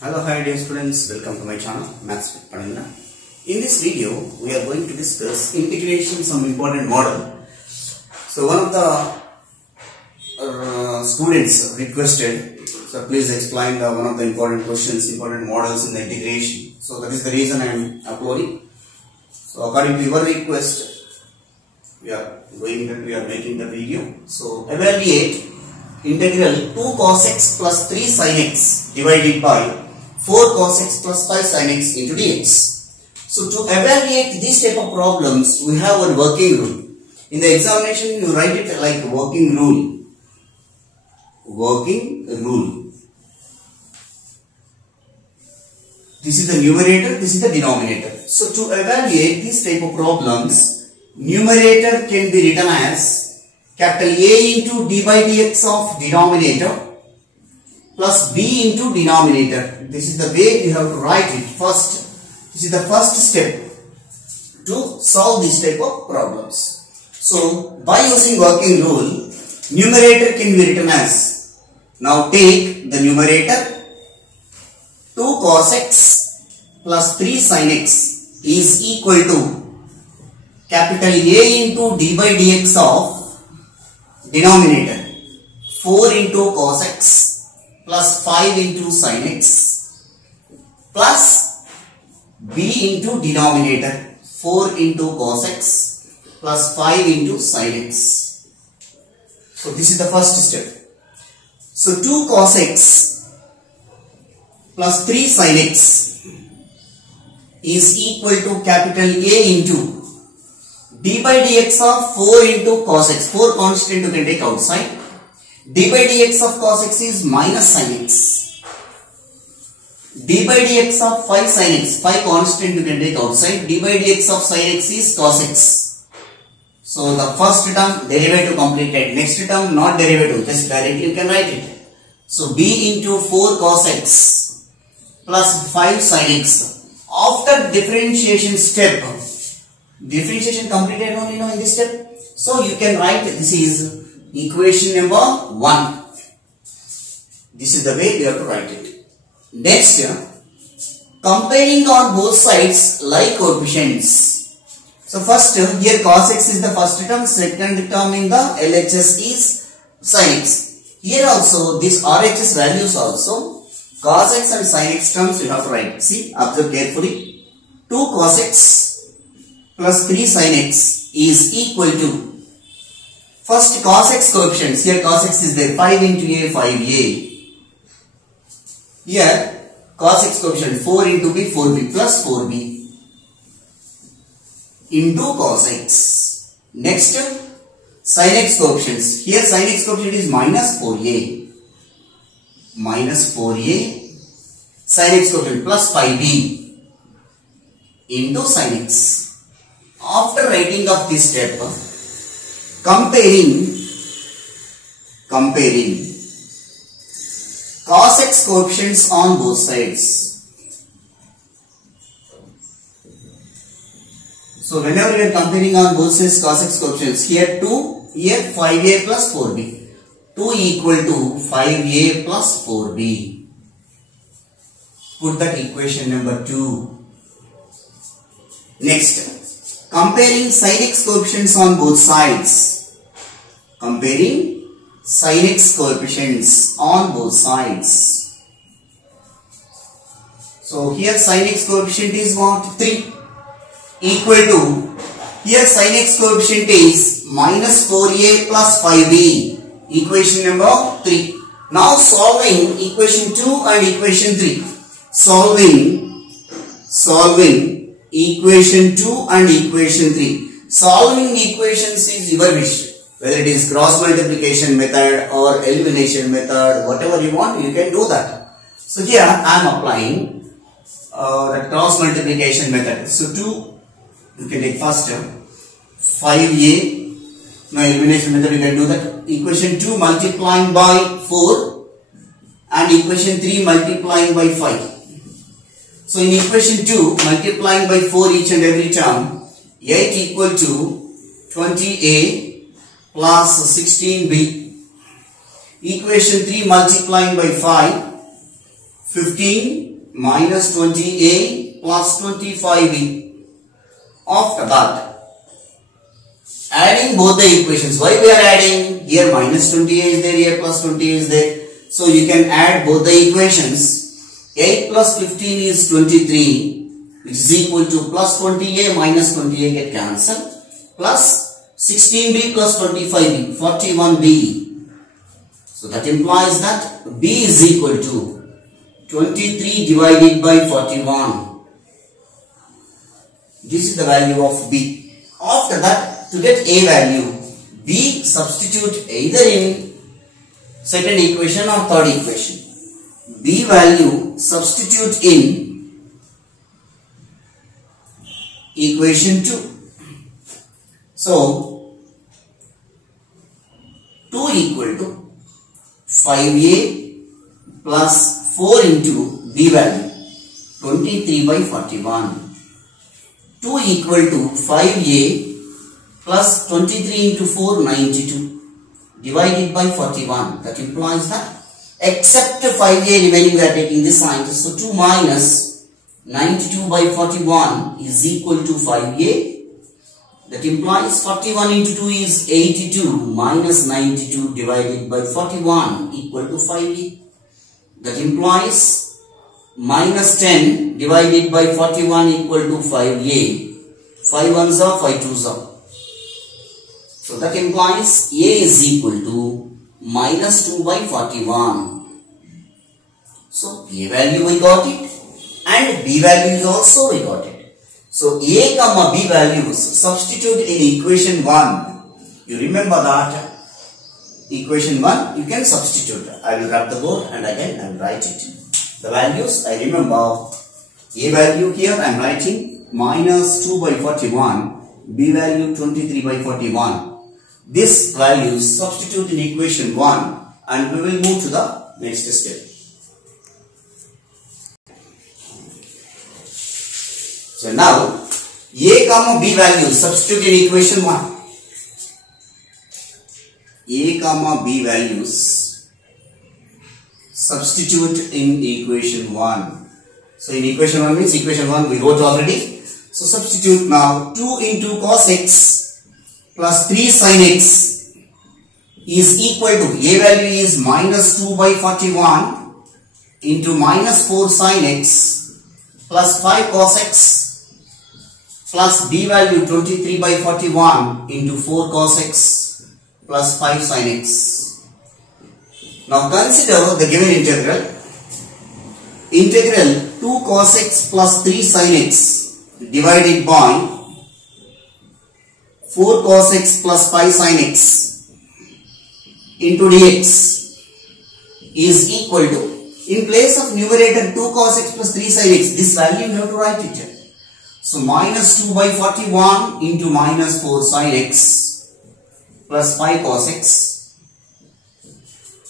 Hello, hi dear students, welcome to my channel Maths with Panina. In this video, we are going to discuss integration some important model. So one of the students requested, so please explain one of the important questions, important models in the integration. So that is the reason I am uploading. So according to your request, we are making the video. So evaluate integral 2 cos x plus 3 sin x divided by 4 cos x plus 5 sin x into dx. So to evaluate these type of problems, we have a working rule. In the examination, you write it like working rule. Working rule. This is the numerator, this is the denominator. So to evaluate these type of problems, numerator can be written as capital A into d by dx of denominator plus b into denominator. This is the way you have to write it first. This is the first step to solve this type of problems. So by using working rule, numerator can be written as, now take the numerator 2 cos x plus 3 sin x is equal to capital A into d by dx of denominator 4 into cos x plus 5 into sin x plus b into denominator 4 into cos x plus 5 into sin x. So this is the first step. So 2 cos x plus 3 sin x is equal to capital A into d by dx of 4 into cos x. 4 constant you can take outside. D by dx of cos x is minus sin x. D by dx of 5 sin x. 5 constant you can take outside. D by dx of sin x is cos x. So the first term derivative completed. Next term not derivative. Just directly you can write it. So b into 4 cos x plus 5 sin x. After differentiation step, differentiation completed only in this step. So you can write this is equation number 1. This is the way you have to write it. Next, comparing on both sides like coefficients. So first here cos x is the first term, second term in the LHS is sin x. Here also this RHS values also cos x and sin x terms you have to write. See, observe carefully. 2 cos x plus 3 sin x is equal to, first cos x coefficients. Here cos x is there, 5 into a, 5a. Here cos x coefficient 4 into b, 4b plus 4b into cos x. Next sin x coefficients. Here sin x coefficient is minus 4a. Minus 4a. Sin x coefficient plus 5b into sin x. After writing of this step, comparing cos x coefficients on both sides. So whenever we are comparing on both sides cos x coefficients, here 2, here 5a plus 4b. 2 equal to 5a plus 4b. Put that equation number 2. Next, comparing sin x coefficients on both sides. Comparing sin x coefficients on both sides. So here sin x coefficient is what? 3 equal to, here sin x coefficient is minus 4a plus 5b. Equation number 3. Now solving equation 2 and equation 3. Solving equation 2 and equation 3. Solving equations is your wish. Whether it is cross multiplication method or elimination method, whatever you want, you can do that. So here I am applying the cross multiplication method. So 2, you can take first term, 5a. Now elimination method you can do that. Equation 2 multiplying by 4 and equation 3 multiplying by 5. So in equation 2 multiplying by 4 each and every term, 8 equal to 20a plus 16b. Equation 3 multiplying by 5, 15 minus 20a plus 25b. After that, adding both the equations. Why we are adding? Here minus 20a is there, here plus 20a is there. So you can add both the equations. 8 plus 15 is 23, which is equal to plus 20a minus 20a get cancelled, plus 16b plus 25b, 41b. So that implies that b is equal to 23 divided by 41. This is the value of b. After that, to get a value, b substitute either in second equation or third equation. B value substitute in equation 2. So 2 equal to 5a plus 4 into b value 23 by 41. 2 equal to 5a plus 23 into 4 92 divided by 41. That implies that except 5a remaining we are taking this sign. So 2 minus 92 by 41 is equal to 5a. That implies 41 into 2 is 82 minus 92 divided by 41 equal to 5a. That implies minus 10 divided by 41 equal to 5a. 5 ones are 5 twos are. So that implies a is equal to minus 2 by 41. So a value we got it and b value is also we got it. So a comma b values substitute in equation 1. You remember that equation 1 you can substitute. I will grab the board and again I will write it. The values I remember, a value here I am writing minus 2 by 41, b value 23 by 41. This values substitute in equation 1 and we will move to the next step. So now a comma b values substitute in equation 1. A comma b values substitute in equation 1. So in equation 1 means equation 1 we wrote already. So substitute now 2 into cos x plus 3 sin x is equal to a value is minus 2 by 41 into minus 4 sin x plus 5 cos x plus b value 23 by 41 into 4 cos x plus 5 sin x. Now consider the given integral. Integral 2 cos x plus 3 sin x divided by 4 cos x plus 5 sin x into dx is equal to, in place of numerator 2 cos x plus 3 sin x, this value you have to write it. So minus 2 by 41 into minus 4 sin x plus 5 cos x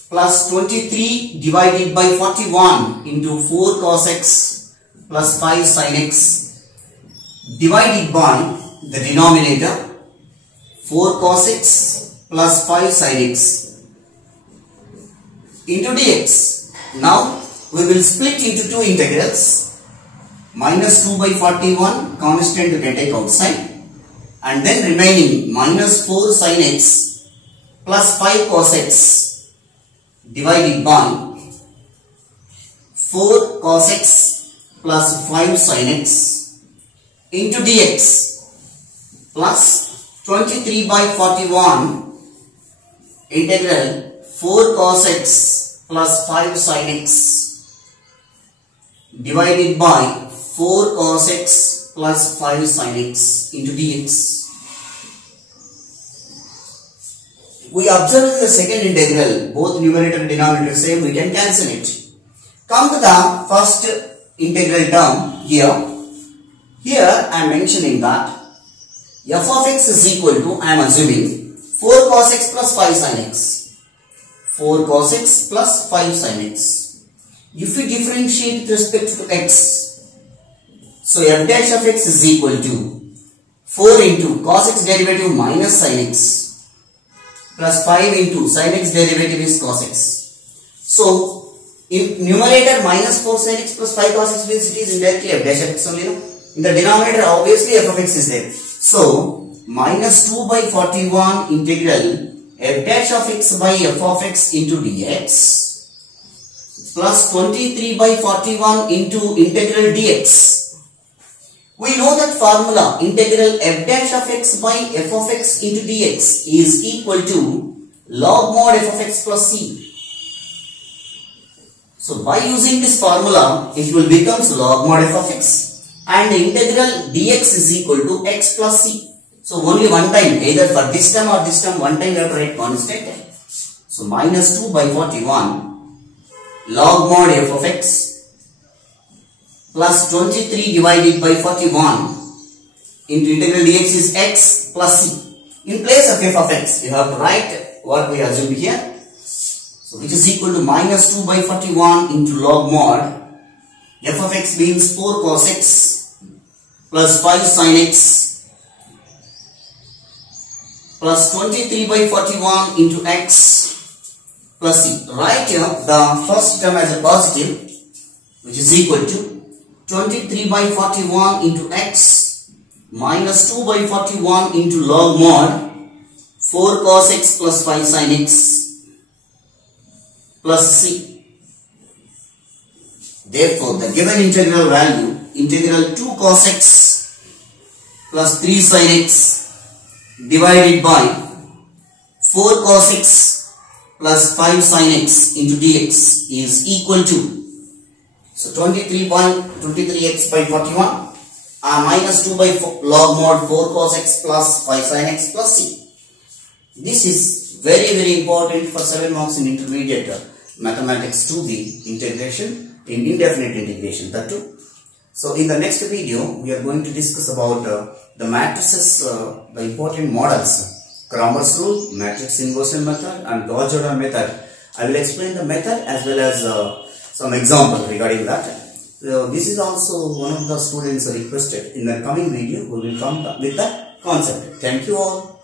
plus 23 divided by 41 into 4 cos x plus 5 sin x divided by the denominator 4 cos x plus 5 sin x into dx. Now we will split into two integrals. Minus 2 by 41 constant you can take outside and then remaining minus 4 sin x plus 5 cos x divided by 4 cos x plus 5 sin x into dx plus 23 by 41 integral 4 cos x plus 5 sin x divided by 4 cos x plus 5 sin x into dx. We observe the second integral, both numerator and denominator same, we can cancel it. Come to the first integral term here. Here I am mentioning that f of x is equal to, I am assuming 4 cos x plus 5 sin x. 4 cos x plus 5 sin x. If we differentiate with respect to x, so f dash of x is equal to 4 into cos x derivative minus sin x plus 5 into sin x derivative is cos x. So In numerator minus 4 sin x plus 5 cos x means it is indirectly f dash of x only. No? In the denominator obviously f of x is there. So minus 2 by 41 integral f dash of x by f of x into dx plus 23 by 41 into integral dx. We know that formula integral f dash of x by f of x into dx is equal to log mod f of x plus c. So by using this formula, it will become log mod f of x and the integral dx is equal to x plus c. So only one time, either for this term or this term, one time you have to write constant. So minus 2 by 41 log mod f of x plus 23 divided by 41 into integral dx is x plus c. In place of f of x, you have to write what we assumed here. So which is equal to minus 2 by 41 into log mod f of x means 4 cos x plus 5 sin x plus 23 by 41 into x plus c. Write here the first term as a positive, which is equal to 23 by 41 into x minus 2 by 41 into log mod 4 cos x plus 5 sin x plus c. Therefore, the given integral value, integral 2 cos x plus 3 sin x divided by 4 cos x plus 5 sin x into dx is equal to, so 23x by 41 minus 2 by log mod 4 cos x plus 5 sin x plus c. This is very important for 7 marks in intermediate mathematics 2b integration in indefinite integration, that too. So in the next video we are going to discuss about the matrices, the important models, Cramer's rule, matrix inversion method and Gauss-Jordan method. I will explain the method as well as some example regarding that. This is also one of the students requested. In the coming video we will come with the concept. Thank you all.